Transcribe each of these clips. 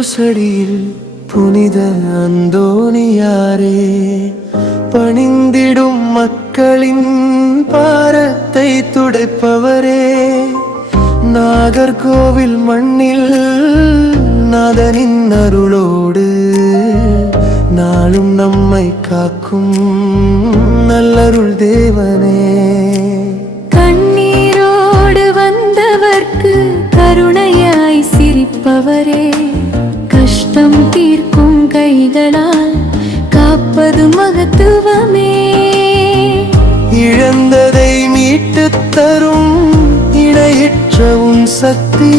குருசடியில் புனித அந்தோணியாரே, பணிந்திடும் மக்களின் பாரத்தை துடைப்பவரே, நாகர்கோவில் மண்ணில் நாதனின் அருளோடு நாளும் நம்மை காக்கும் நல்லருள் தேவனே. கண்ணீரோடு வந்தவர்க்கு கருணையாய் சிரிப்பவரே, கஷ்டம் தீர்க்கும் கைகளால் காப்பது மகத்துவமே. இழந்ததை மீட்டுத் தரும் இணையற்ற உன் சக்தி,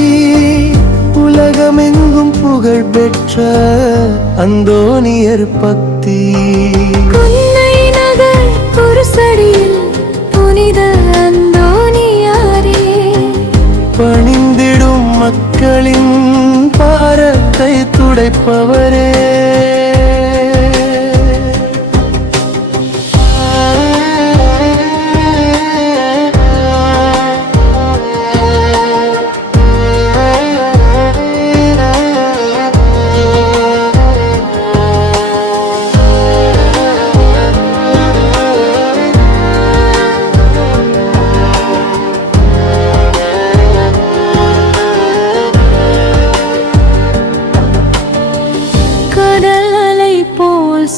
உலகமெங்கும் புகழ் பெற்ற அந்தோணியர் பக்தி. குன்னை நகர் குருசடியில் புனித அந்தோணியாரே, பணிந்திடும் மக்களின் பாரத்தை துடைப்பவரே.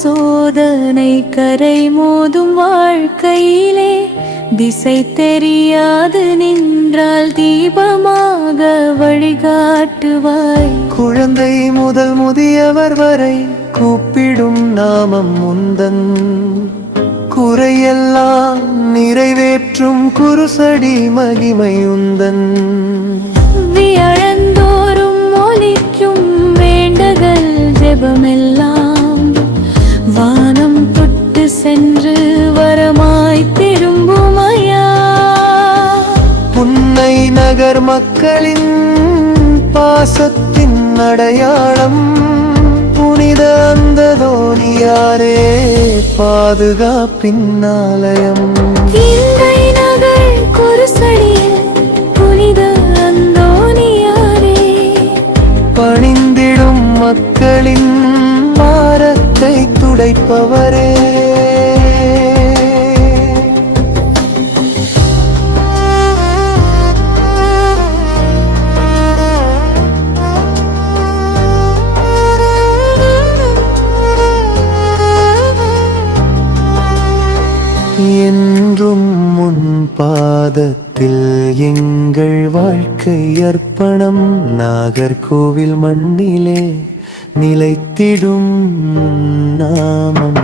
சோதனை கரை மோதும் வாழ்க்கையிலே திசை தெரியாது நின்றால் தீபமாக வழிகாட்டுவாய். குழந்தை முதல் முதியவர் வரை கூப்பிடும் நாமம் முந்தன், குறையெல்லாம் நிறைவேற்றும் குருசடி மகிமை உந்தன். வியழந்தோறும் ஒலிக்கும் வேண்டகள் ஜெபமெல்லாம் வானம் தொட்டு சென்று வரமாய் திரும்புமையா. புன்னை நகர் மக்களின் பாசத்தின் அடையாளம் புனித அந்தோணியாரே, பாதுகாப்பின் ஆலயம். குன்னை நகர் குருசடியில் புனித அந்தோணியாரே, பணிந்திடும் மக்களின் பாரத்தை துடைப்பவரே. என்றும் முன் பாதத்தில் எங்கள் வாழ்க்கை அர்ப்பணம், நாகர்கோவில் மண்ணிலே நிலைத்திடும் நாமம்.